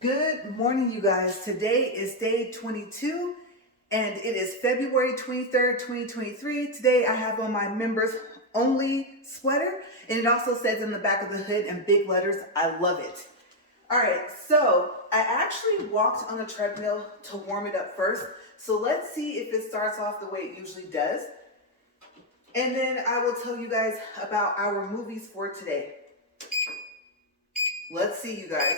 Good morning, you guys. Today is day 22 and it is February 23rd, 2023. Today I have on my members only sweater and it also says in the back of the hood in big letters, I love it. All right, so I actually walked on the treadmill to warm it up first. So let's see if it starts off the way it usually does. And then I will tell you guys about our movies for today. Let's see, you guys.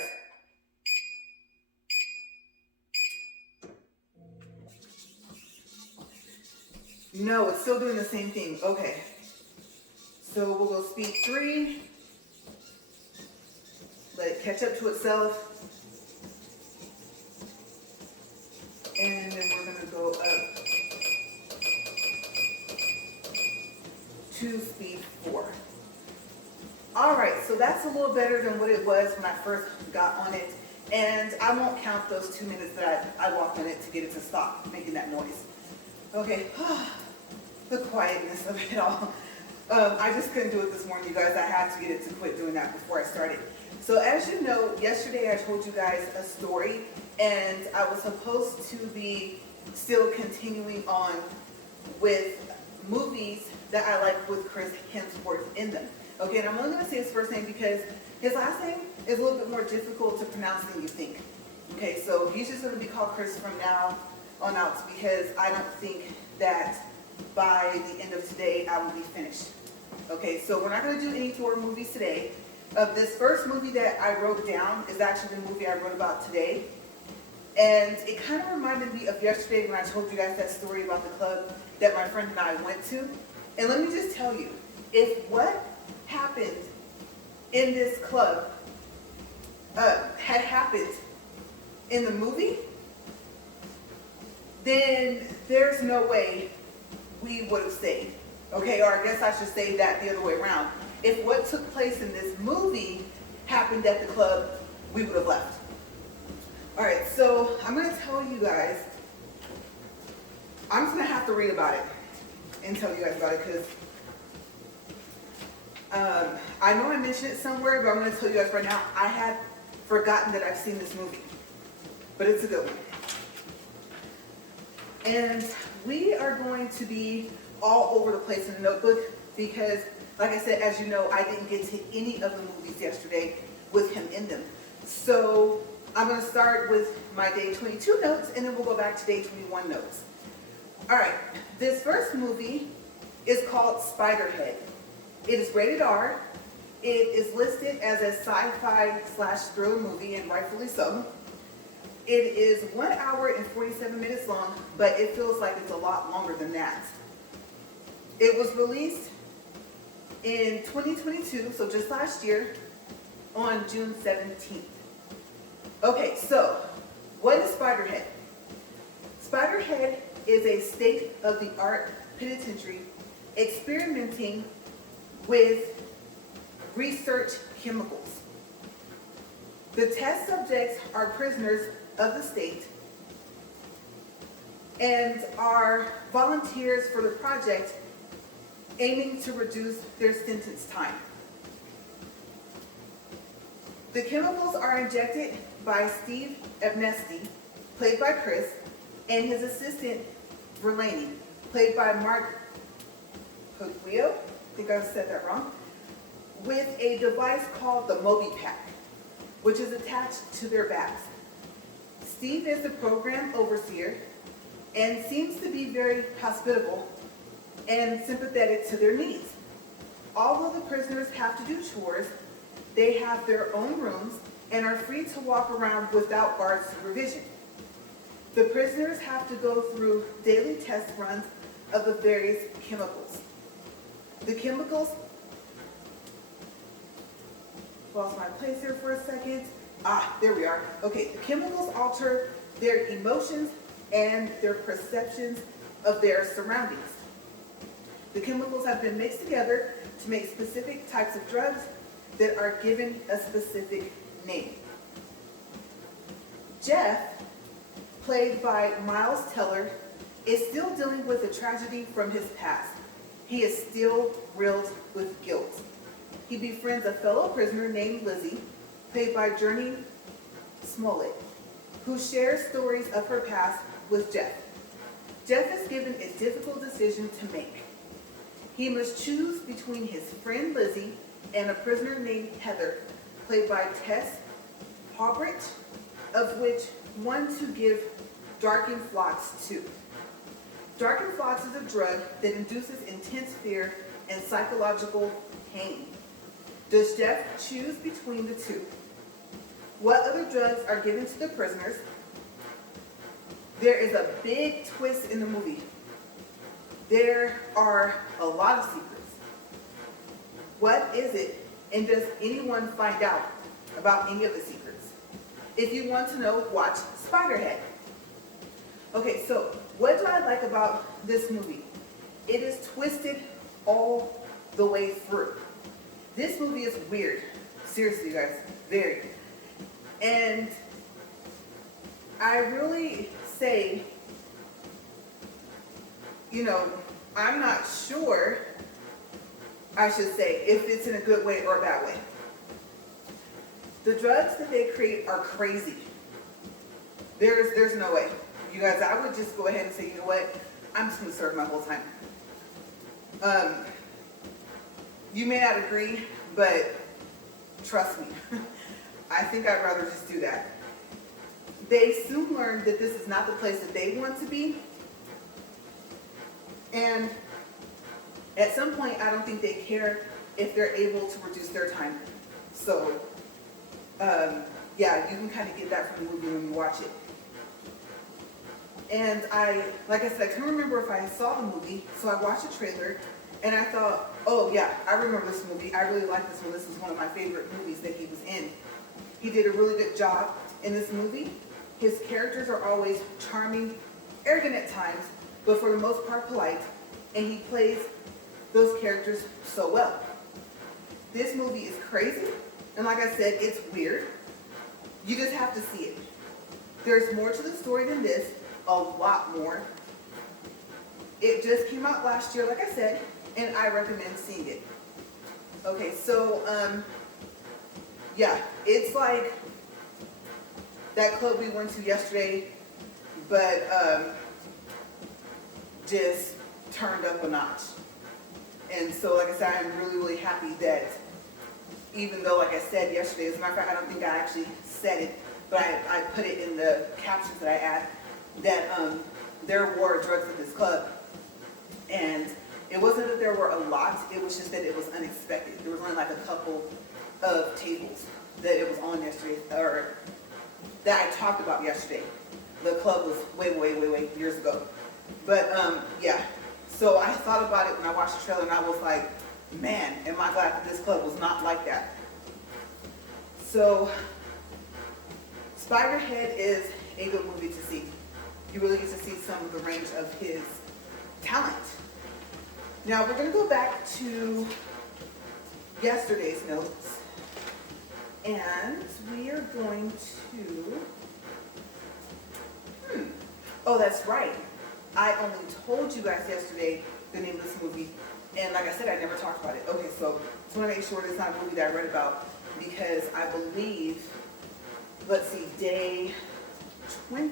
No, it's still doing the same thing. Okay. So we'll go speed 3. Let it catch up to itself. And then we're going to go up to speed 4. All right, so that's a little better than what it was when I first got on it. And I won't count those 2 minutes that I walked on it to get it to stop making that noise. Okay, the quietness of it all. I just couldn't do it this morning, you guys. I had to get it to quit doing that before I started. So as you know, yesterday I told you guys a story, and I was supposed to be still continuing on with movies that I like with Chris Hemsworth in them. Okay, and I'm only going to say his first name because his last name is a little bit more difficult to pronounce than you think. Okay, so he's just going to be called Chris from now on out because I don't think that by the end of today I will be finished. Okay, so we're not going to do any Thor movies today. This first movie that I wrote down is actually the movie I wrote about today. And it kind of reminded me of yesterday when I told you guys that story about the club that my friend and I went to. And let me just tell you, if what happened in this club had happened in the movie, then there's no way we would have stayed. Okay, or I guess I should say that the other way around. If what took place in this movie happened at the club, we would have left. All right, so I'm going to tell you guys, I'm just going to have to read about it and tell you guys about it because I know I mentioned it somewhere, but I'm going to tell you guys right now, I had forgotten that I've seen this movie, but it's a good one. And we are going to be all over the place in the notebook because, like I said, as you know, I didn't get to any of the movies yesterday with him in them. So I'm going to start with my day 22 notes, and then we'll go back to day 21 notes. All right, this first movie is called Spiderhead. It is rated R. It is listed as a sci-fi/thriller movie, and rightfully so. It is 1 hour and 47 minutes long, but it feels like it's a lot longer than that. It was released in 2022, so just last year, on June 17th. Okay, so what is Spiderhead? Spiderhead is a state-of-the-art penitentiary experimenting with research chemicals. The test subjects are prisoners of the state and are volunteers for the project aiming to reduce their sentence time. The chemicals are injected by Steve Ebnesty, played by Chris, and his assistant Verlaine, played by Mark Coglio, I think I said that wrong, with a device called the Moby Pack, which is attached to their backs. Steve is the program overseer and seems to be very hospitable and sympathetic to their needs. Although the prisoners have to do chores, they have their own rooms and are free to walk around without guard supervision. The prisoners have to go through daily test runs of the various chemicals. The chemicals, lost my place here for a second. There we are. Okay, the chemicals alter their emotions and their perceptions of their surroundings. The chemicals have been mixed together to make specific types of drugs that are given a specific name. Jeff, played by Miles Teller, is still dealing with a tragedy from his past. He is still riddled with guilt. He befriends a fellow prisoner named Lizzie, played by Journey Smollett, who shares stories of her past with Jeff. Jeff is given a difficult decision to make. He must choose between his friend Lizzie and a prisoner named Heather, played by Tess Hobart, of which one to give Darking Flocks to. Darking Flocks is a drug that induces intense fear and psychological pain. Does Jeff choose between the two? What other drugs are given to the prisoners? There is a big twist in the movie. There are a lot of secrets. What is it, and does anyone find out about any of the secrets? If you want to know, watch Spiderhead. Okay, so what do I like about this movie? It is twisted all the way through. This movie is weird. Seriously, you guys, very. And I really say, I'm not sure, I should say, if it's in a good way or a bad way. The drugs that they create are crazy. There's no way. You guys, I would just go ahead and say, you know what? I'm just going to serve my whole time. You may not agree, but trust me, I think I'd rather just do that. They soon learn that this is not the place that they want to be. And at some point, I don't think they care if they're able to reduce their time. So, yeah, you can kind of get that from the movie when you watch it. And like I said, I can't remember if I saw the movie, so I watched the trailer, and I thought, oh yeah, I remember this movie. I really like this one. This is one of my favorite movies that he was in. He did a really good job in this movie. His characters are always charming, arrogant at times, but for the most part polite, and he plays those characters so well. This movie is crazy, and like I said, it's weird. You just have to see it. There's more to the story than this, a lot more. It just came out last year, like I said, and I recommend seeing it. Okay, so, yeah, it's like that club we went to yesterday, but just turned up a notch. And so, like I said, I'm really, really happy that even though, like I said yesterday, as a matter of fact, I don't think I actually said it, but I put it in the captions that I add, that there were drugs at this club. And it wasn't that there were a lot, it was just that it was unexpected. There was only like a couple of tables that it was on yesterday, or that I talked about yesterday. The club was way years ago. But yeah, so I thought about it when I watched the trailer, and I was like, man, am I glad that this club was not like that. So Spiderhead is a good movie to see. You really get to see some of the range of his talent. Now we're going to go back to yesterday's notes, and we are going to, oh, that's right. I only told you guys yesterday the name of this movie, and like I said, I never talked about it. Okay, so just want to make sure it's not a movie that I read about, because I believe, let's see, day 20,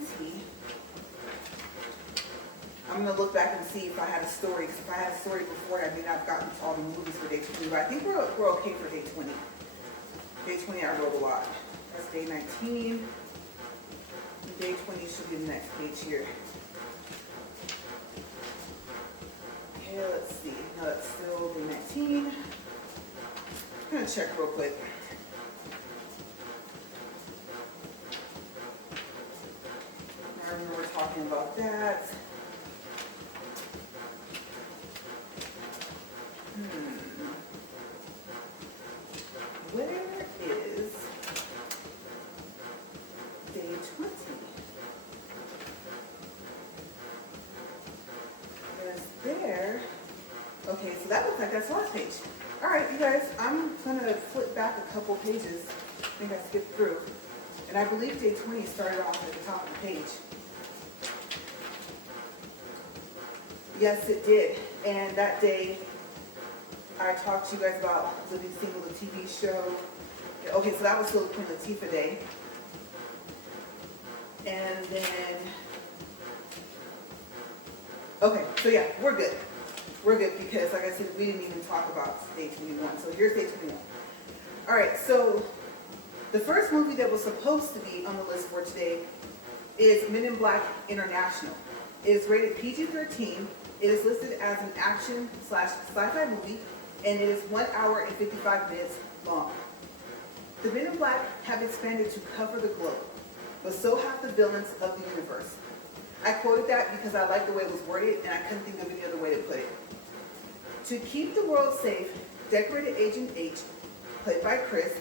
I'm going to look back and see if I had a story, because if I had a story before, I may not have gotten to all the movies for day 20, but I think we're okay for day 20. Day 20, I wrote a lot. That's day 19. And day 20 should be the next page here. Okay, let's see. No, that's still day 19. I'm going to check real quick. I remember talking about that. Where is day 20? There's there. Okay, so that looks like that's the last page. All right, you guys, I'm going to flip back a couple pages. I think I skipped through. And I believe day 20 started off at the top of the page. Yes, it did. And that day, I talked to you guys about Living Single, the TV show. Okay, so that was still Queen Latifah Day. And then, okay, so yeah, we're good. We're good because, like I said, we didn't even talk about day 21. So here's day 21. All right, so the first movie that was supposed to be on the list for today is Men in Black International. It is rated PG-13. It is listed as an action/sci-fi movie, and it is 1 hour and 55 minutes long. The Men in Black have expanded to cover the globe, but so have the villains of the universe. I quoted that because I liked the way it was worded, and I couldn't think of any other way to put it. To keep the world safe, decorated Agent H, played by Chris,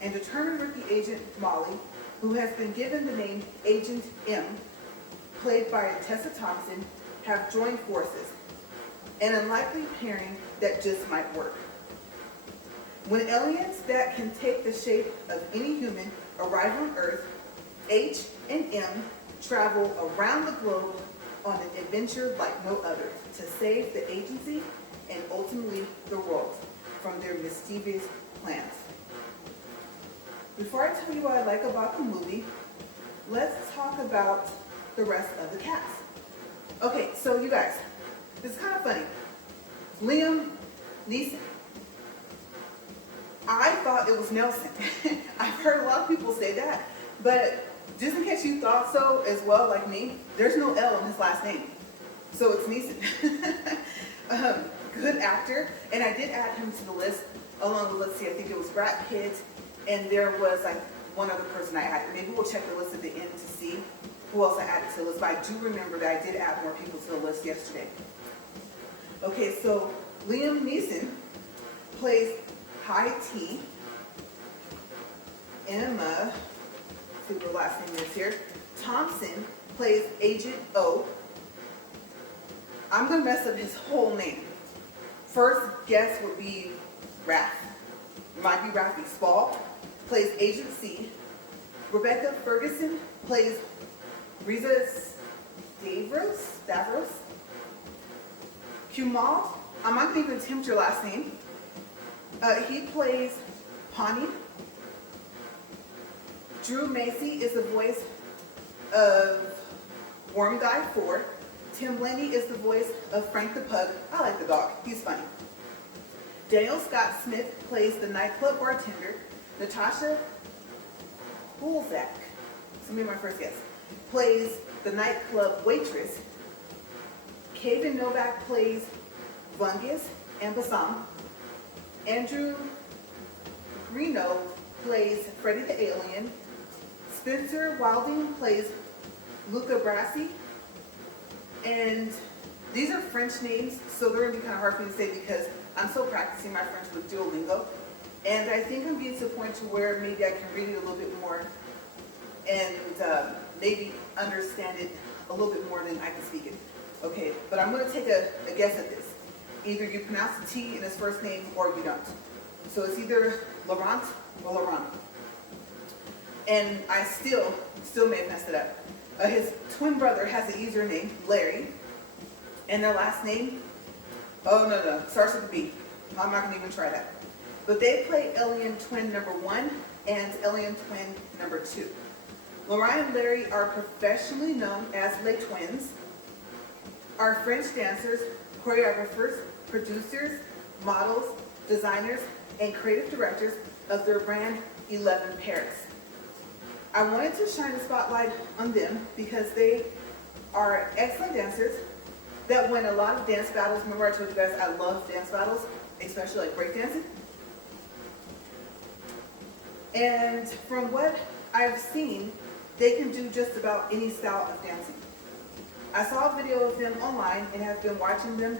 and determined rookie agent Molly, who has been given the name Agent M, played by Tessa Thompson, have joined forces, an unlikely pairing that just might work. When aliens that can take the shape of any human arrive on Earth, H and M travel around the globe on an adventure like no other to save the agency and ultimately the world from their mischievous plans. Before I tell you what I like about the movie, let's talk about the rest of the cast. Okay, so you guys, this is kind of funny. Liam Neeson. I thought it was Nelson. I've heard a lot of people say that, but just in case you thought so as well, like me, there's no L in his last name. So it's Neeson. Good actor, and I did add him to the list along with, let's see, I think it was Brad Pitt, and there was like one other person I added. Maybe we'll check the list at the end to see who else I added to the list, but I do remember that I did add more people to the list yesterday. Okay, so Liam Neeson plays High T. Emma, let's see what the last name is here, Thompson plays Agent O. I'm going to mess up his whole name. First guess would be Raph. It might be Rafi. Spall plays Agent C. Rebecca Ferguson plays Riza Stavros. Kumal, I'm not going to even attempt your last name. He plays Pawnee. Drew Macy is the voice of Worm Guy 4. Tim Laney is the voice of Frank the Pug. I like the dog. He's funny. Daniel Scott Smith plays the nightclub bartender. Natasha Bulzak, this will be my first guess, plays the nightclub waitress. Kevin Novak plays Bungus and Bassam. Andrew Reno plays Freddy the Alien. Spencer Wilding plays Luca Brasi. And these are French names, so they're going to be kind of hard for me to say because I'm still practicing my French with Duolingo. And I think I'm getting to the point to where maybe I can read it a little bit more and maybe understand it a little bit more than I can speak it. Okay, but I'm going to take a guess at this. Either you pronounce the T in his first name or you don't. So it's either Laurent or Laurent. And I still may have messed it up. His twin brother has an easier name, Larry. And their last name, oh no, starts with a B. I'm not going to even try that. But they play Alien Twin number 1 and Alien Twin number 2. Laurent and Larry are professionally known as Les Twins, are French dancers, choreographers, producers, models, designers, and creative directors of their brand 11 Paris. I wanted to shine a spotlight on them because they are excellent dancers that win a lot of dance battles. Remember I told you guys I love dance battles, especially like breakdancing. And from what I've seen, they can do just about any style of dancing. I saw a video of them online and have been watching them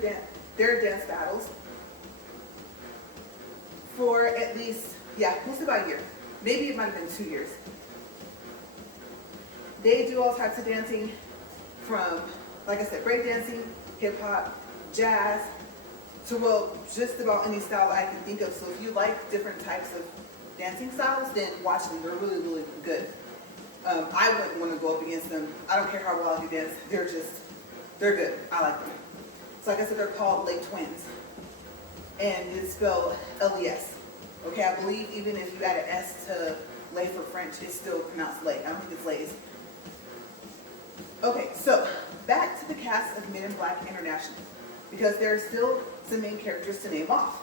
their dance battles for at least, most about a year. Maybe it might have been 2 years. They do all types of dancing from, like I said, breakdancing, hip hop, jazz, to well, just about any style I can think of. So if you like different types of dancing styles, then watch them. They're really, really good. I wouldn't want to go up against them. I don't care how well you dance. They're good. I like them. So like I said, they're called Les Twins. And it's spelled L-E-S. Okay, I believe even if you add an S to lay for French, it's still pronounced lay. I don't think it's lays. Okay, so back to the cast of Men in Black International, because there are still some main characters to name off.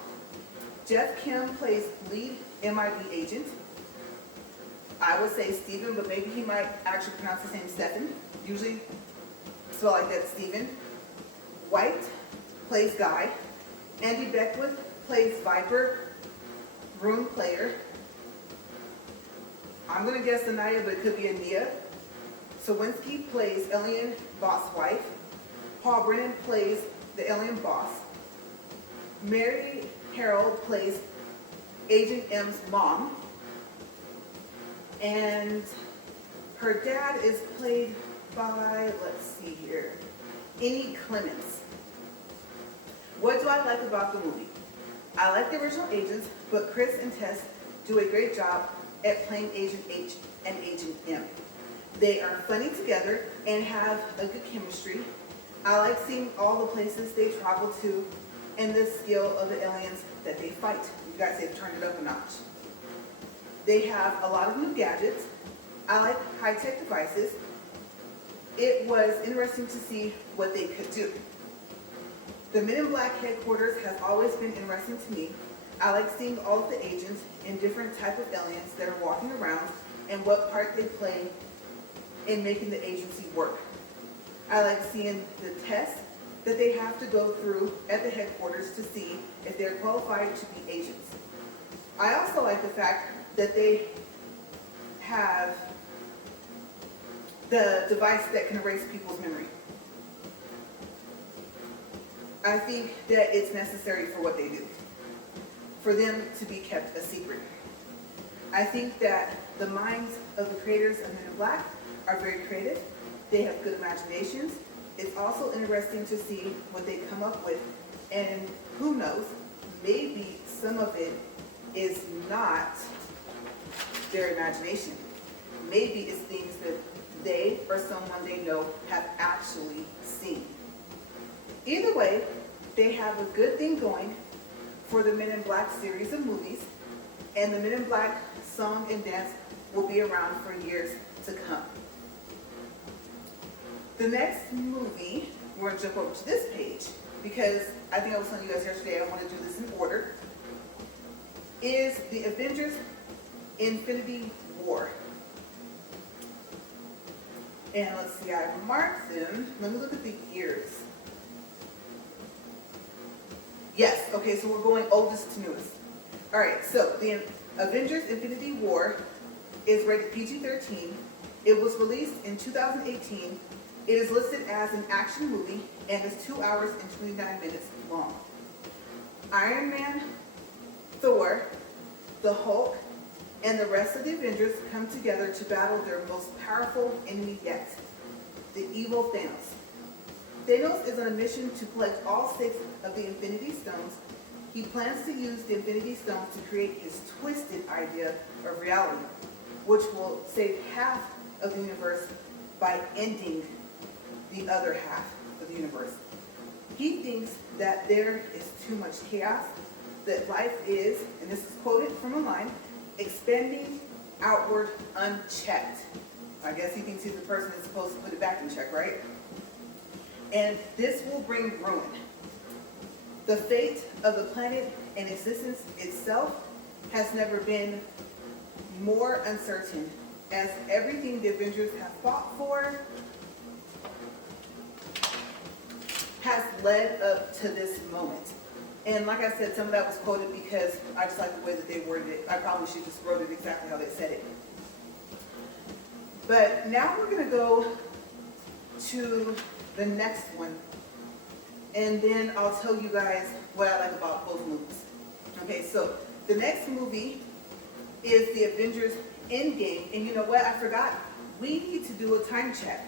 Jeff Kim plays lead MIB agent. I would say Stephen, but maybe he might actually pronounce his name Stephen. Usually spell like that, Stephen. White plays Guy. Andy Beckwith plays Viper, room player. I'm gonna guess Anaya, but it could be Ania. Sawinski plays alien boss wife. Paul Brennan plays the alien boss. Mary Harold plays Agent M's mom. And her dad is played by, let's see here, Annie Clements. What do I like about the movie? I like the original agents, but Chris and Tess do a great job at playing Agent H and Agent M. They are funny together and have a good chemistry. I like seeing all the places they travel to and the skill of the aliens that they fight. You guys have turned it up a notch. They have a lot of new gadgets. I like high-tech devices. It was interesting to see what they could do. The Men in Black headquarters has always been interesting to me. I like seeing all of the agents and different type of aliens that are walking around and what part they play in making the agency work. I like seeing the tests that they have to go through at the headquarters to see if they're qualified to be agents. I also like the fact that they have the device that can erase people's memory. I think that it's necessary for what they do, for them to be kept a secret. I think that the minds of the creators of Men in Black are very creative. They have good imaginations. It's also interesting to see what they come up with, and who knows, maybe some of it is not their imagination. Maybe it's things that they or someone they know have actually seen. Either way, they have a good thing going for the Men in Black series of movies, and the Men in Black song and dance will be around for years to come. The next movie, we're going to jump over to this page, because I think I was telling you guys yesterday I want to do this in order, is the Avengers Infinity War. And let's see, I marked them. Let me look at the years. Yes, okay, so we're going oldest to newest. All right, so the Avengers Infinity War is rated PG-13. It was released in 2018. It is listed as an action movie and is 2 hours and 29 minutes long. Iron Man, Thor, the Hulk, and the rest of the Avengers come together to battle their most powerful enemy yet, the evil Thanos. Thanos is on a mission to collect all 6 of the Infinity Stones. He plans to use the Infinity Stones to create his twisted idea of reality, which will save half of the universe by ending the other half of the universe. He thinks that there is too much chaos, that life is, and this is quoted from a line, expanding outward unchecked. I guess he thinks he's the person that's supposed to put it back in check, right? And this will bring ruin. The fate of the planet and existence itself has never been more uncertain, as everything the Avengers have fought for has led up to this moment. And like I said, some of that was quoted because I just like the way that they worded it. I probably should just wrote it exactly how they said it. But now we're going to go to the next one, and then I'll tell you guys what I like about both movies. Okay, so the next movie is the Avengers Endgame, and you know what? I forgot. We need to do a time check.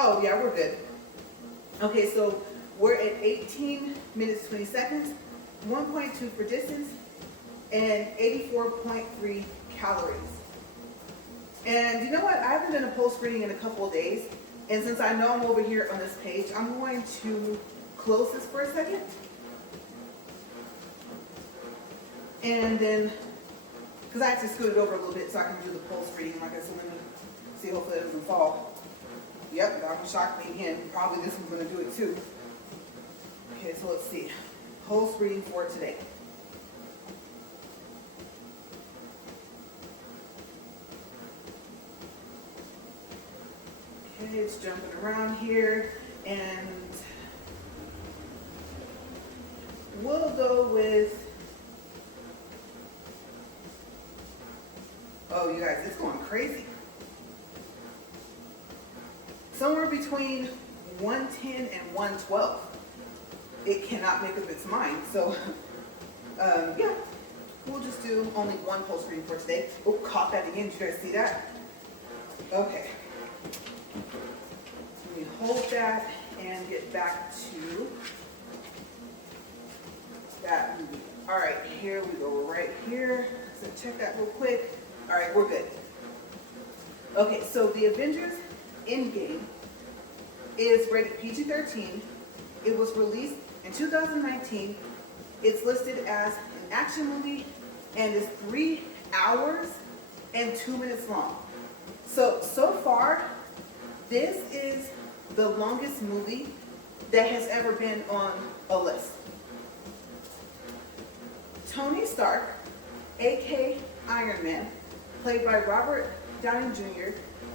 Oh yeah, we're good. Okay, so we're at 18 minutes 20 seconds, 1.2 for distance, and 84.3 calories. And you know what? I haven't done a post reading in a couple of days, and since I know I'm over here on this page, I'm going to close this for a second. And then, because I have to scoot it over a little bit so I can do the post reading, like I said, See, hopefully it doesn't fall. Yep, that one shocked me again. Probably this one's gonna do it too. Okay, so let's see. Pulse reading for today. Okay, it's jumping around here, and we'll go with, oh, you guys, it's going crazy. Somewhere between 110 and 112. It cannot make up its mind. So, yeah, we'll just do only one pulse reading for today. Oh, caught that again. Did you guys see that? Okay. Let me hold that and get back to that movie. All right, here we go, right here. So check that real quick. All right, we're good. Okay, so the Avengers Endgame is rated PG-13. It was released in 2019. It's listed as an action movie and is 3 hours and 2 minutes long. So far, this is the longest movie that has ever been on a list. Tony Stark, aka Iron Man, played by Robert Downey Jr.,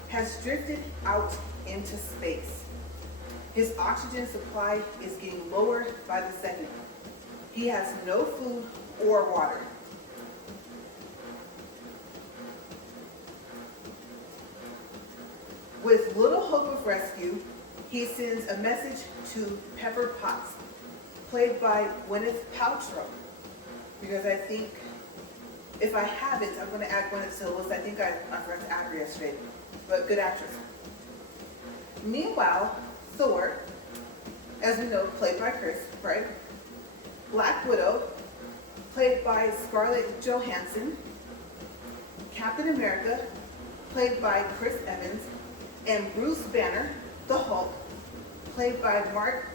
has drifted out into space. His oxygen supply is getting lower by the second. He has no food or water. With little hope of rescue, he sends a message to Pepper Potts, played by Gwyneth Paltrow. Because I think, if I haven't, I'm going to add Gwyneth to the list. I think I forgot to add her yesterday, but good actress. Meanwhile, Thor, as we know, played by Chris, right? Black Widow, played by Scarlett Johansson. Captain America, played by Chris Evans. And Bruce Banner, the Hulk, played by Mark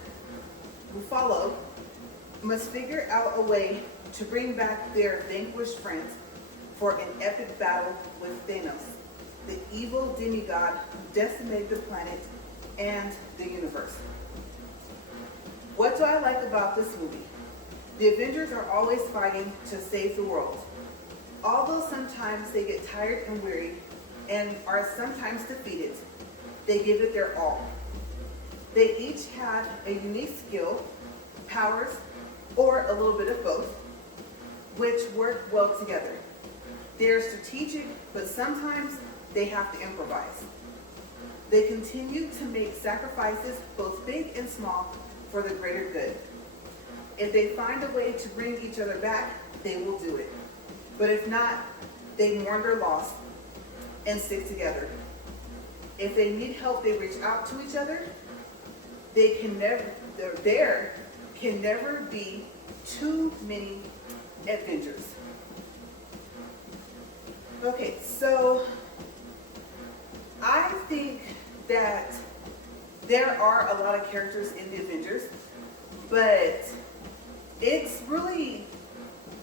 Ruffalo, must figure out a way to bring back their vanquished friends for an epic battle with Thanos, the evil demigod who decimated the planet and the universe. What do I like about this movie? The Avengers are always fighting to save the world. Although sometimes they get tired and weary and are sometimes defeated, they give it their all. They each have a unique skill, powers, or a little bit of both, which work well together. They're strategic, but sometimes they have to improvise. They continue to make sacrifices, both big and small, for the greater good. If they find a way to bring each other back, they will do it. But if not, they mourn their loss and stick together. If they need help, they reach out to each other. There can never be too many Avengers. Okay, so I think that there are a lot of characters in the Avengers, but it's really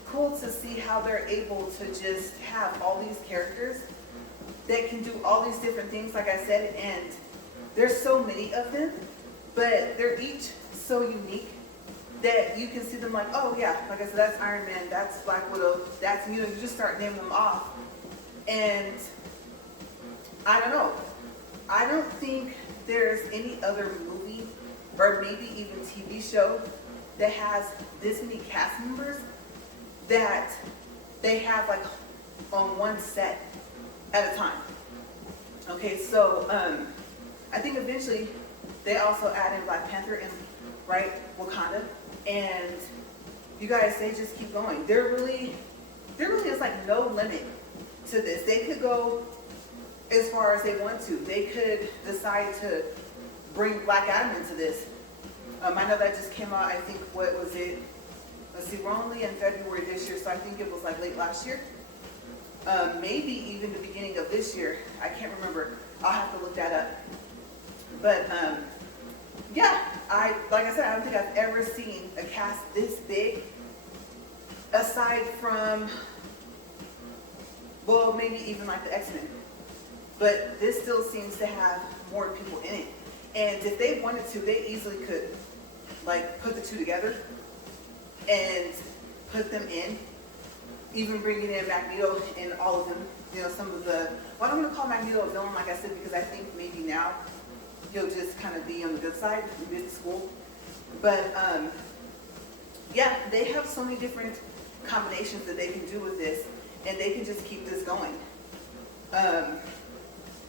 cool to see how they're able to just have all these characters that can do all these different things, like I said, and there's so many of them, but they're each so unique that you can see them like, oh yeah, like I said, that's Iron Man, that's Black Widow, that's, you just start naming them off. And I don't know. I don't think there's any other movie or maybe even TV show that has this many cast members that they have like on one set at a time. Okay, so I think eventually they also add in Black Panther and, right, Wakanda, and you guys, they just keep going. There really is like no limit to this. They could go as far as they want to. They could decide to bring Black Adam into this. I know that just came out, I think, what was it? Let's see, we're only in February this year, so I think it was like late last year. Maybe even the beginning of this year. I can't remember. I'll have to look that up. But yeah, like I said, I don't think I've ever seen a cast this big, aside from, well, maybe even like the X-Men. but this still seems to have more people in it. And if they wanted to, they easily could like put the two together and put them in, even bringing in Magneto in all of them. You know, some of the, well, I don't want to call Magneto a villain, like I said, because I think maybe now he'll just kind of be on the good side, maybe at school. But yeah, they have so many different combinations that they can do with this, and they can just keep this going.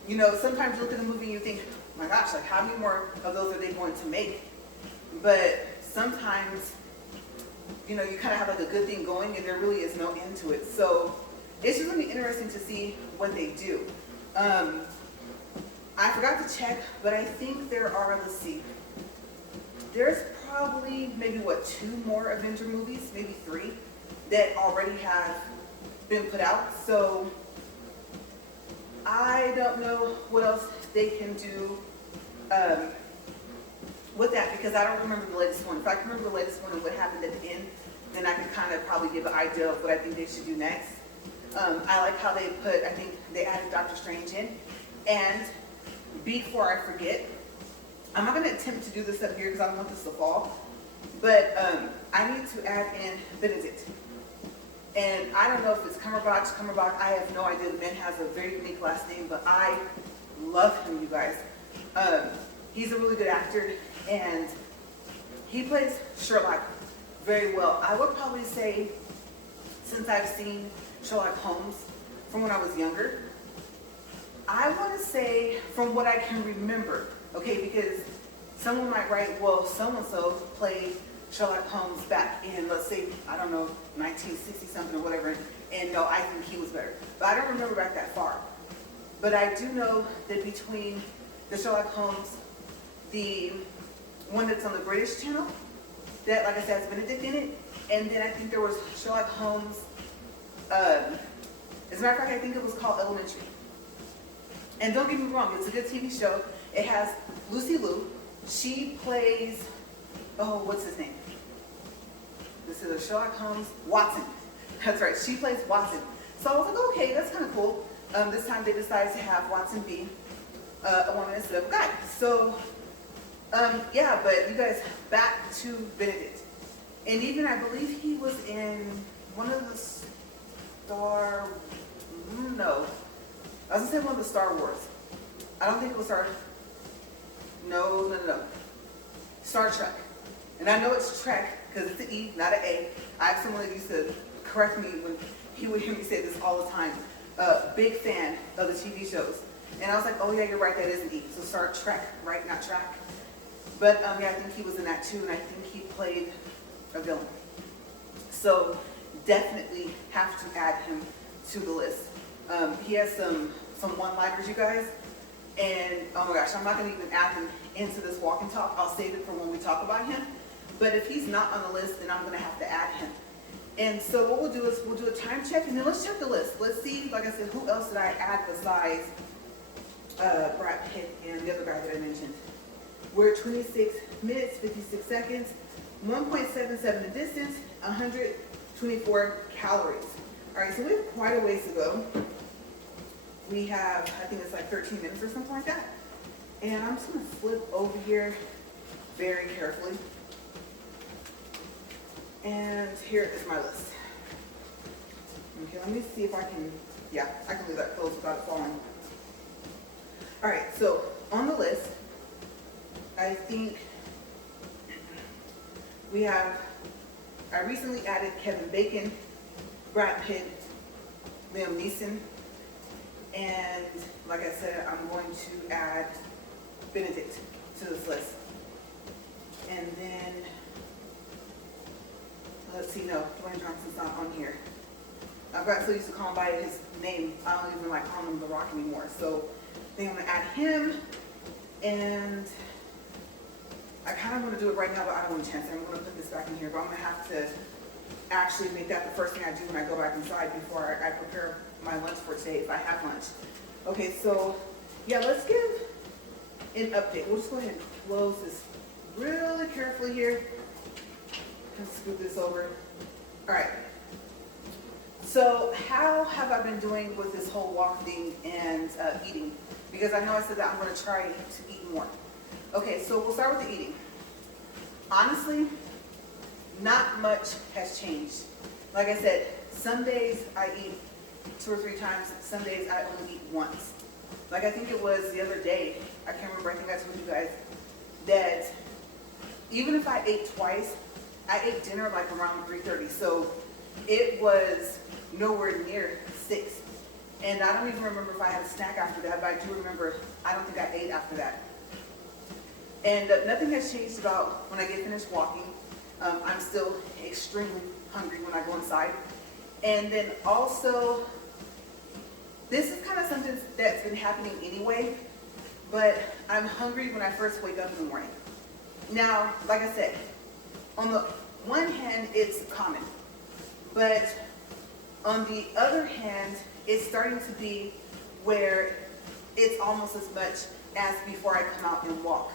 You know, sometimes you look at a movie and you think, oh my gosh, like how many more of those are they going to make? But sometimes, you know, you kind of have like a good thing going and there really is no end to it. So it's just going to be interesting to see what they do. I forgot to check, but I think there are, let's see, there's probably maybe what, 2 more Avenger movies, maybe 3, that already have been put out. So I don't know what else they can do with that, because I don't remember the latest one. If I can remember the latest one and what happened at the end, then I can kind of probably give an idea of what I think they should do next. I like how they put, I think they added Doctor Strange in. And before I forget, I'm not going to attempt to do this up here because I don't want this to fall, but I need to add in Benedict. And I don't know if it's Cumberbatch, I have no idea. The man has a very unique last name, but I love him, you guys. He's a really good actor, and he plays Sherlock very well. I would probably say, since I've seen Sherlock Holmes from when I was younger, I want to say from what I can remember, okay, because someone might write, well, so-and-so played Sherlock Holmes back in, let's say, I don't know, 1960 something or whatever, and no, I think he was better. But I don't remember back that far. But I do know that between the Sherlock Holmes, the one that's on the British channel, that, like I said, has Benedict in it, and then I think there was Sherlock Holmes, as a matter of fact, I think it was called Elementary. And don't get me wrong, it's a good TV show. It has Lucy Liu. She plays, oh, what's his name? This is a Sherlock Holmes, Watson. That's right, she plays Watson. So I was like, okay, that's kind of cool. This time they decided to have Watson be a woman instead of a guy. So, yeah, but you guys, back to Benedict. And even I believe he was in one of the I was gonna say one of the Star Wars. I don't think it was no. Star Trek. And I know it's Trek because it's an E, not an A. I have someone that used to correct me when he would hear me say this all the time. Big fan of the TV shows. And I was like, oh yeah, you're right, that is an E. So Star Trek, right? Not track. But yeah, I think he was in that too, and I think he played a villain. So definitely have to add him to the list. He has some one-liners, you guys, and oh my gosh, I'm not going to even add him into this walk and talk. I'll save it for when we talk about him. But if he's not on the list, then I'm going to have to add him. And so what we'll do is we'll do a time check, and then let's check the list. Let's see, like I said, who else did I add besides Brad Pitt and the other guy that I mentioned. We're at 26 minutes, 56 seconds, 1.77 in distance, 124 calories. All right, so we have quite a ways to go. We have, I think it's like 13 minutes or something like that. And I'm just gonna flip over here very carefully. And here is my list. Okay, let me see if I can, yeah, I can leave that closed without it falling. All right, so on the list, I think we have, I recently added Kevin Bacon, Brad Pitt, Liam Neeson, and like I said, I'm going to add Benedict to this list. And then, let's see, no, Dwayne Johnson's not on here. I've got so used to calling by his name, I don't even like calling him The Rock anymore. So I think I'm gonna add him, and I kind of want to do it right now, but I don't want to chance it. I'm going to put this back in here, but I'm going to have to actually make that the first thing I do when I go back inside before I prepare my lunch for today, if I have lunch. Okay, so yeah, let's give an update. We'll just go ahead and close this really carefully here and scoop this over. All right. So how have I been doing with this whole walk thing and eating? Because I know I said that I'm going to try to eat more. Okay, so we'll start with the eating. Honestly, not much has changed. Like I said, some days I eat 2 or 3 times. Some days I only eat once. Like I think it was the other day, I can't remember, I think I told you guys that even if I ate twice, I ate dinner like around 3:30. So it was nowhere near 6. And I don't even remember if I had a snack after that, but I do remember I don't think I ate after that. And nothing has changed about when I get finished walking. I'm still extremely hungry when I go inside. And then also, this is kind of something that's been happening anyway, but I'm hungry when I first wake up in the morning. Now, like I said, on the one hand, it's common, but on the other hand, it's starting to be where it's almost as much as before I come out and walk.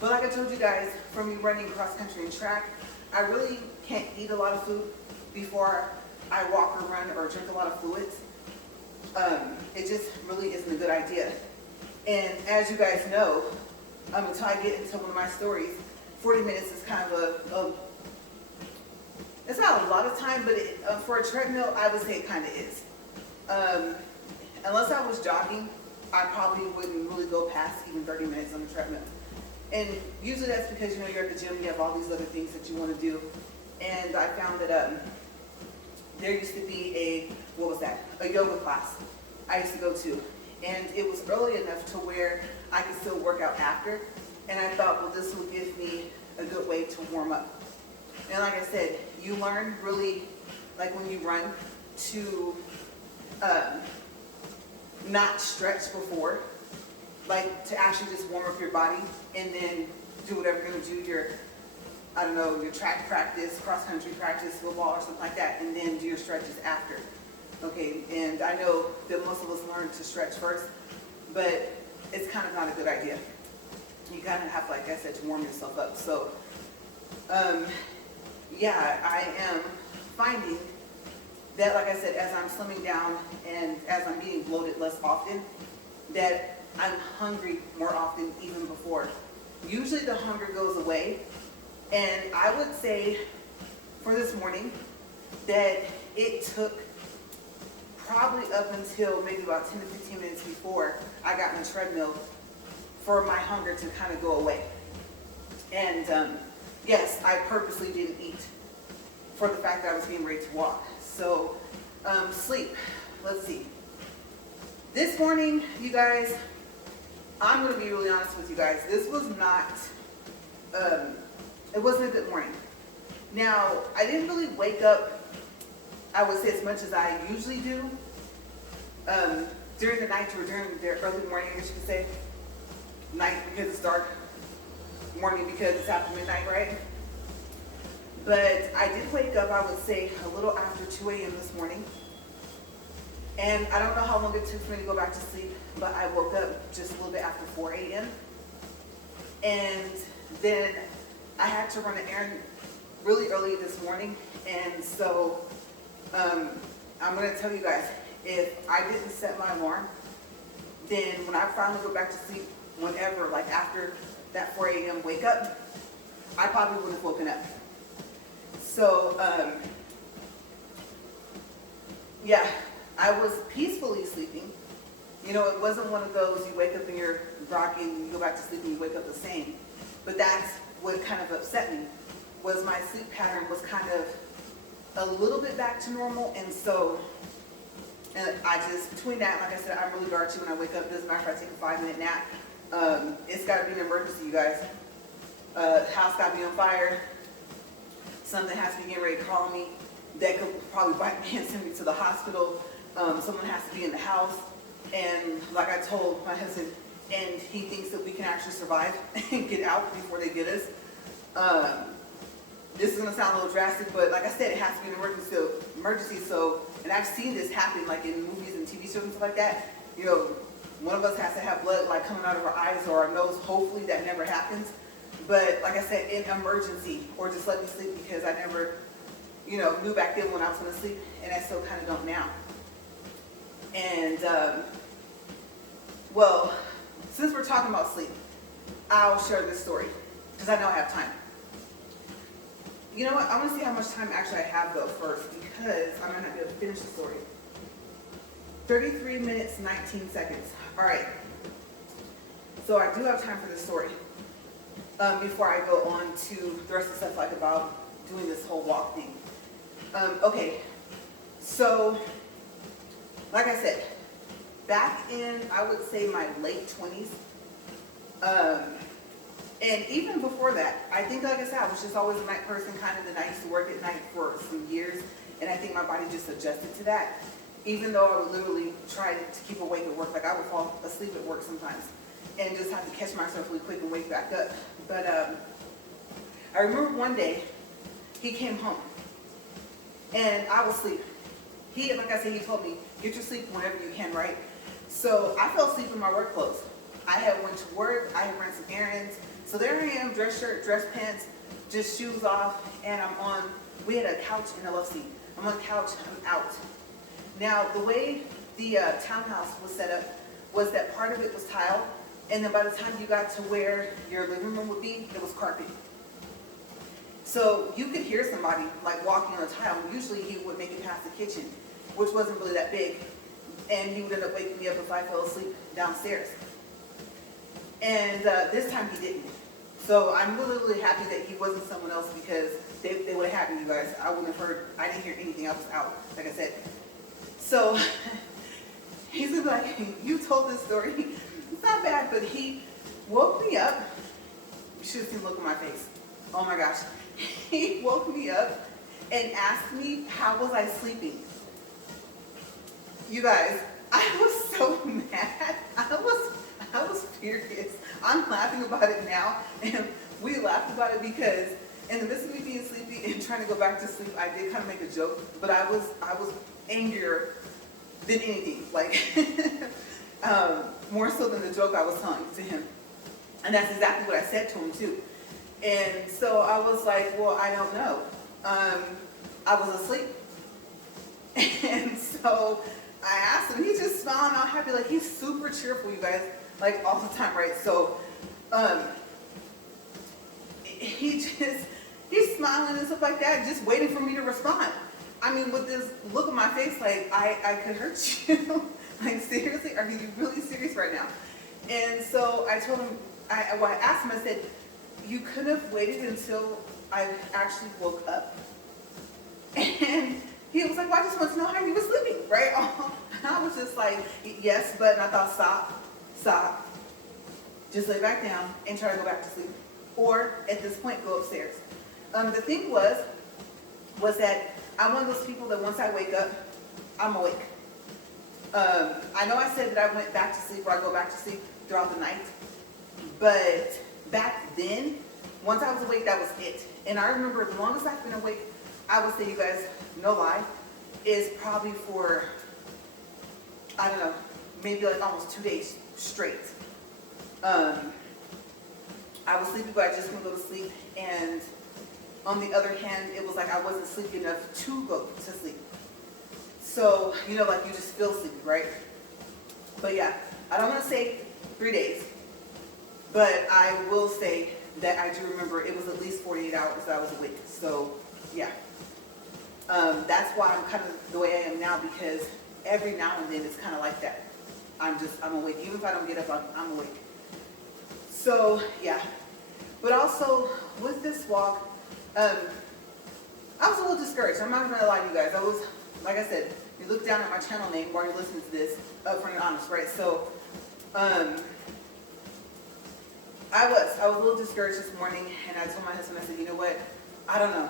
But like I told you guys, from me running cross country and track, I really can't eat a lot of food before I walk or run or drink a lot of fluids. It just really isn't a good idea. And as you guys know, until I get into one of my stories, 40 minutes is kind of it's not a lot of time, but for a treadmill, I would say it kind of is. Unless I was jogging, I probably wouldn't really go past even 30 minutes on the treadmill. And usually that's because, you're at the gym, you have all these other things that you want to do. And I found that there used to be a yoga class I used to go to. And it was early enough to where I could still work out after. And I thought, well, this will give me a good way to warm up. And like I said, you learn really, like when you run, to not stretch before, like to actually just warm up your body and then do whatever you're going to do, your track practice, cross country practice, football or something like that, and then do your stretches after. Okay, and I know that most of us learn to stretch first, but it's kind of not a good idea. You kind of have, like I said, to warm yourself up. So, yeah, I am finding that, like I said, as I'm slimming down and as I'm getting bloated less often, that I'm hungry more often even before. Usually the hunger goes away, and I would say for this morning that it took probably up until maybe about 10 to 15 minutes before I got on the treadmill for my hunger to kind of go away. And yes, I purposely didn't eat for the fact that I was getting ready to walk. So sleep, let's see. This morning, you guys, I'm going to be really honest with you guys. This was not, it wasn't a good morning. Now, I didn't really wake up, I would say, as much as I usually do during the night or during the early morning, I guess you could say. Night because it's dark, morning because it's after midnight, right? But I did wake up, I would say, a little after 2 a.m. this morning. And I don't know how long it took for me to go back to sleep, but I woke up just a little bit after 4 a.m. And then I had to run an errand really early this morning. And so I'm going to tell you guys, if I didn't set my alarm, then when I finally go back to sleep, whenever, like after that 4 a.m. wake up, I probably would have woken up. So, yeah, I was peacefully sleeping. It wasn't one of those you wake up and you're groggy and you go back to sleep and you wake up the same. But that's what kind of upset me, was my sleep pattern was kind of a little bit back to normal. And so, I just, between that, like I said, I'm really grouchy when I wake up. It doesn't matter if I take a 5-minute nap. It's got to be an emergency, you guys. House got to be on fire. Something has to be getting ready to call me. That could probably bite me and send me to the hospital. Someone has to be in the house. And like I told my husband, and he thinks that we can actually survive and get out before they get us. This is going to sound a little drastic, but like I said, it has to be an emergency. So, and I've seen this happen like in movies and TV shows and stuff like that. One of us has to have blood like coming out of our eyes or our nose. Hopefully that never happens. But like I said, in emergency, or just let me sleep because I never knew back then when I was going to sleep, and I still kind of don't now. And, well, since we're talking about sleep, I'll share this story, because I know I have time. You know what? I want to see how much time actually I have, though, first, because I'm going to have to finish the story. 33 minutes, 19 seconds. All right. So I do have time for this story before I go on to the rest of the stuff, like about doing this whole walk thing. Okay. So, like I said, back in, I would say, my late 20s, and even before that, I think, like I said, I was just always a night person, kind of, and I used to work at night for some years, and I think my body just adjusted to that. Even though I would literally try to keep awake at work, like I would fall asleep at work sometimes, and just have to catch myself really quick and wake back up. But I remember one day, he came home, and I was asleep. Like I said, he told me, get your sleep whenever you can, right? So I fell asleep in my work clothes. I had went to work, I had ran some errands. So there I am, dress shirt, dress pants, just shoes off, and we had a couch in the love seat. I'm on the couch, I'm out. Now, the way the townhouse was set up was that part of it was tile, and then by the time you got to where your living room would be, it was carpet. So you could hear somebody like walking on a tile, and usually he would make it past the kitchen, which wasn't really that big, and he would end up waking me up if I fell asleep downstairs. And this time he didn't. So I'm really, really happy that he wasn't someone else, because they would have had me, you guys. I wouldn't have heard, I didn't hear anything. I was out, like I said. So he's like, you told this story. It's not bad, but he woke me up. You should have seen the look on my face. Oh my gosh. He woke me up and asked me, how was I sleeping? You guys, I was so mad. I was furious. I'm laughing about it now, and we laughed about it because in the midst of me being sleepy and trying to go back to sleep, I did kind of make a joke, but I was angrier than anything, like more so than the joke I was telling to him. And that's exactly what I said to him too. And so I was like, well, I don't know. I was asleep. And so I asked him, he just smiled all happy, like he's super cheerful, you guys, like all the time, right? So he's smiling and stuff like that, just waiting for me to respond. I mean, with this look on my face, like I could hurt you. Like, seriously, are you really serious right now? And so I told him, I asked him, I said, you could have waited until I actually woke up. And he was like, well, I just want to know how you were sleeping, right? And I was just like, yes, but, and I thought, stop, just lay back down and try to go back to sleep. Or at this point, go upstairs. The thing was that I'm one of those people that once I wake up, I'm awake. I know I said that I went back to sleep, or I go back to sleep throughout the night, but back then, once I was awake, that was it. And I remember the longest I've been awake, I would say, you guys, no lie, is probably for, I don't know, maybe like almost 2 days straight. I was sleepy, but I just couldn't go to sleep. And on the other hand, it was like I wasn't sleepy enough to go to sleep. So, you know, like you just feel sleepy, right? But yeah, I don't want to say 3 days, but I will say that I do remember it was at least 48 hours that I was awake. So yeah, that's why I'm kind of the way I am now, because every now and then it's kind of like that. I'm awake. Even if I don't get up, I'm awake. So yeah, but also with this walk, I was a little discouraged. I'm not gonna lie to you guys. I was, like I said, you look down at my channel name while you're listening to this, upfront and honest, right? So, I was a little discouraged this morning, and I told my husband, I said, you know what? I don't know.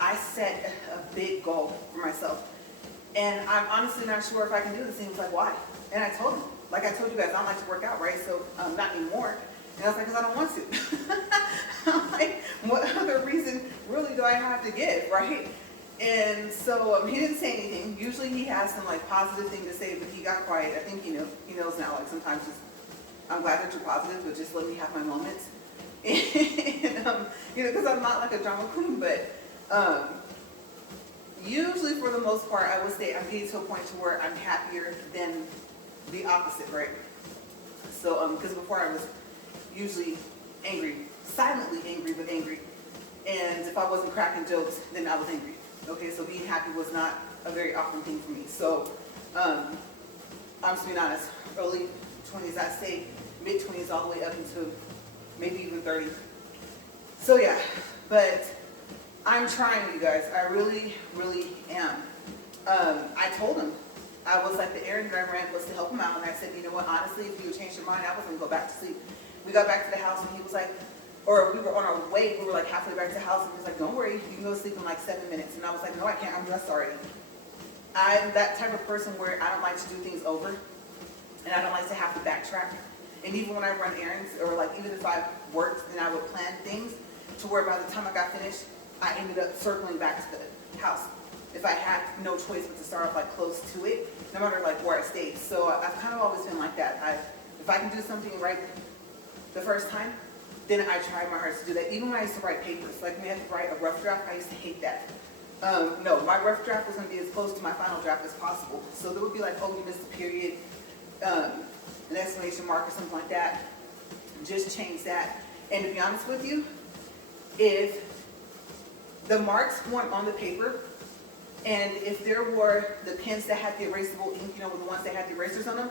I set a big goal for myself, and I'm honestly not sure if I can do this. And he was like, why? And I told him, like I told you guys, I don't like to work out, right? So, not anymore. And I was like, because I don't want to. I'm like, what other reason really do I have to give, right? And so he didn't say anything. Usually he has some like positive thing to say, but he got quiet. I think he knows now. Like sometimes just, I'm glad that you're positive, but just let me have my moments. And, because I'm not like a drama queen, but usually for the most part, I would say I'm getting to a point to where I'm happier than the opposite, right? So, because before I was usually angry, silently angry, but angry. And if I wasn't cracking jokes, then I was angry. Okay, so being happy was not a very often thing for me. So, I'm just being honest, early 20s, I'd say mid-20s all the way up into maybe even 30. So yeah, but I'm trying, you guys. I really, really am. I told him, I was like, the errand driver was to help him out, and I said, you know what, honestly, if you would change your mind, I was going to go back to sleep. We got back to the house, and he was like, or we were on our way, we were like halfway back to the house, and he was like, don't worry, you can go to sleep in like 7 minutes. And I was like, no, I can't, I'm dressed already. I'm that type of person where I don't like to do things over, and I don't like to have to backtrack. And even when I run errands, or like even if I worked and I would plan things to where by the time I got finished, I ended up circling back to the house. If I had no choice but to start off like close to it, no matter like where I stayed. So I've kind of always been like that. If I can do something right the first time, then I try my hardest to do that. Even when I used to write papers, like when I had to write a rough draft, I used to hate that. No, my rough draft was going to be as close to my final draft as possible. So there would be like, oh, you missed a period, an exclamation mark or something like that. Just change that. And to be honest with you, if the marks weren't on the paper, and if there were the pens that had the erasable ink, you know, the ones that had the erasers on them,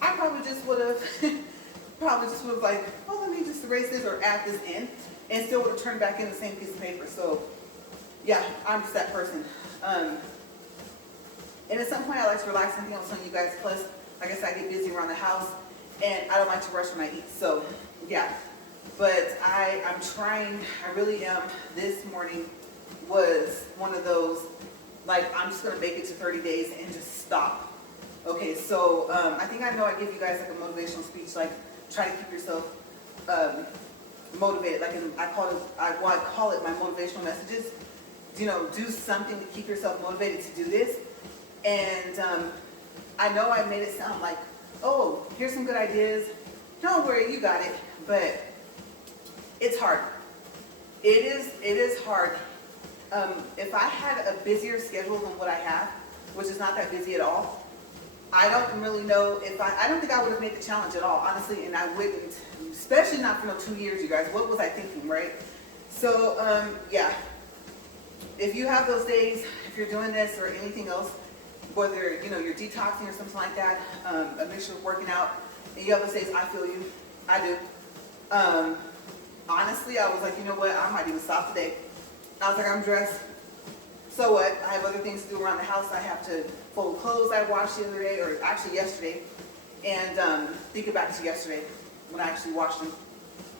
I probably just would have, like, oh, let me just erase this or add this in, and still would have turned back in the same piece of paper. So, yeah, I'm just that person. And at some point, I like to relax. I think I was telling you guys. Plus, like I said, I get busy around the house, and I don't like to rush when I eat. So, yeah. But I'm trying. I really am. This morning was one of those, like, I'm just going to make it to 30 days and just stop. Okay, so I think I know I give you guys like a motivational speech, like try to keep yourself motivated. Like I call it my motivational messages. You know, do something to keep yourself motivated to do this. And I know I made it sound like, oh, here's some good ideas. Don't worry, you got it. But it's hard. It is hard. If I had a busier schedule than what I have, which is not that busy at all, I don't really know if I don't think I would have made the challenge at all, honestly, and I wouldn't, especially not for no 2 years, you guys. What was I thinking, right? So, yeah. If you have those days, if you're doing this or anything else, whether, you know, you're detoxing or something like that, a mixture of working out, and you have those days, I feel you. I do. Honestly, I was like, you know what, I might even stop today. I was like, I'm dressed. So what? I have other things to do around the house. I have to fold clothes I washed the other day, or actually yesterday, and thinking back to yesterday when I actually washed them.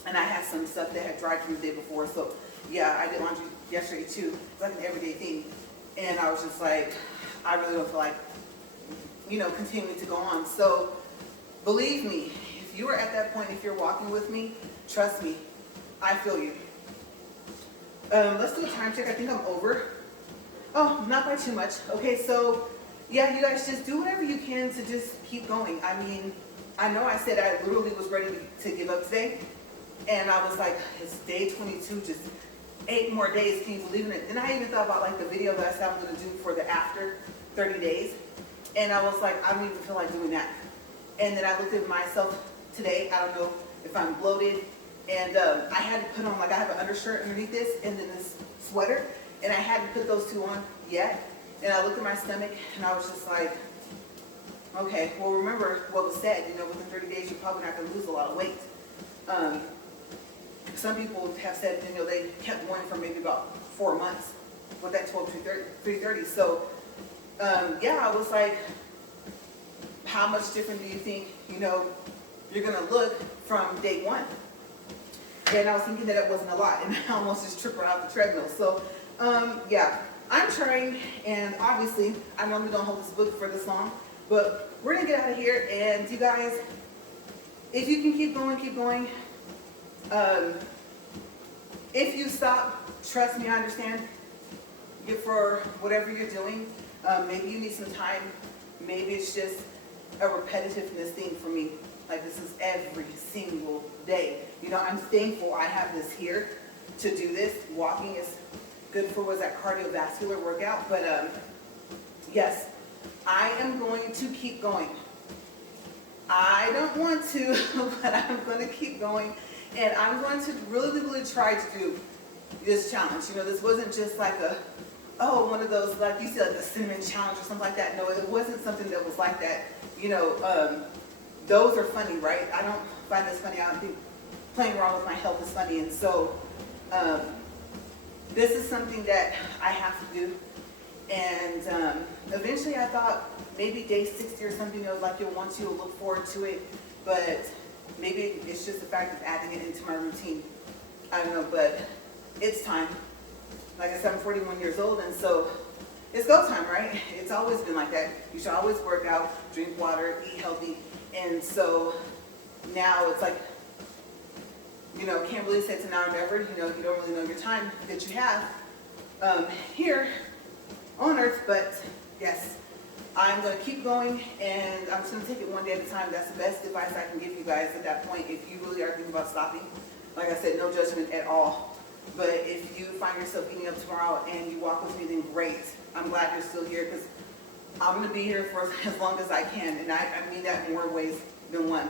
And I had some stuff that had dried from the day before. So yeah, I did laundry yesterday too. It's like an everyday thing. And I was just like, I really don't feel like, you know, continuing to go on. So believe me, if you are at that point, if you're walking with me, trust me, I feel you. Let's do a time check. I think I'm over. Oh, not by too much. Okay, so yeah, you guys just do whatever you can to just keep going. I mean, I know I said I literally was ready to give up today, and I was like, it's day 22, just 8 more days. Can you believe it? Then I even thought about like the video that I said I'm going to do for the after 30 days, and I was like, I don't even feel like doing that. And then I looked at myself today. I don't know if I'm bloated, and I had to put on, like, I have an undershirt underneath this, and then this sweater. And I hadn't put those two on yet. And I looked at my stomach and I was just like, okay, well, remember what was said, you know, within 30 days, you're probably not going to lose a lot of weight. Some people have said, you know, they kept going for maybe about 4 months with that 12 to 330. So, yeah, I was like, how much different do you think, you know, you're going to look from day one? And I was thinking that it wasn't a lot, and I almost just tripped around the treadmill. So, yeah, I'm trying, and obviously, I normally don't hold this book for this long, but we're going to get out of here, and you guys, if you can keep going, keep going. If you stop, trust me, I understand. For whatever you're doing, maybe you need some time. Maybe it's just a repetitiveness thing for me. Like, this is every single day. You know, I'm thankful I have this here to do this. Walking is good for was that cardiovascular workout. But yes, I am going to keep going. I don't want to, but I'm going to keep going. And I'm going to really try to do this challenge. You know, this wasn't just like one of those, like you said, like the cinnamon challenge or something like that. No, it wasn't something that was like that. You know, those are funny, right? I don't find this funny. I don't think playing around with my health is funny. And so this is something that I have to do. And eventually I thought maybe day 60 or something, you know, like you'll want to look forward to it. But maybe it's just the fact of adding it into my routine. I don't know, but it's time. Like I said, I'm 41 years old, and so it's go time, right? It's always been like that. You should always work out, drink water, eat healthy. And so now it's like, you know, can't really say it's an hour and ever. You know, you don't really know your time that you have here on earth. But yes, I'm going to keep going, and I'm just going to take it one day at a time. That's the best advice I can give you guys at that point. If you really are thinking about stopping, like I said, no judgment at all. But if you find yourself getting up tomorrow and you walk with me, then great. I'm glad you're still here, because I'm going to be here for as long as I can. And I mean that in more ways than one.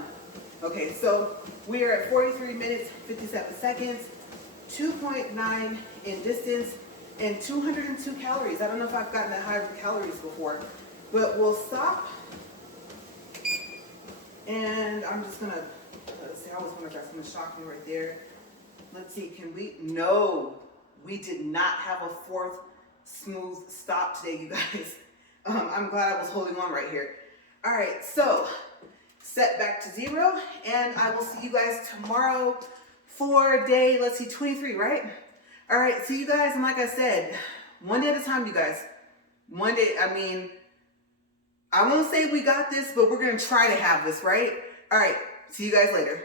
Okay, so we are at 43 minutes, 57 seconds, 2.9 in distance, and 202 calories. I don't know if I've gotten that high with calories before, but we'll stop. And I'm just going to, let's see, I always wonder if that's going to shock me right there. Let's see, can we? No, we did not have a fourth smooth stop today, you guys. I'm glad I was holding on right here. All right, so set back to 0, and I will see you guys tomorrow for day, let's see, 23, right? All right, see you guys, and like I said, one day at a time, you guys. One day, I mean, I won't say we got this, but we're going to try to have this, right? All right, see you guys later.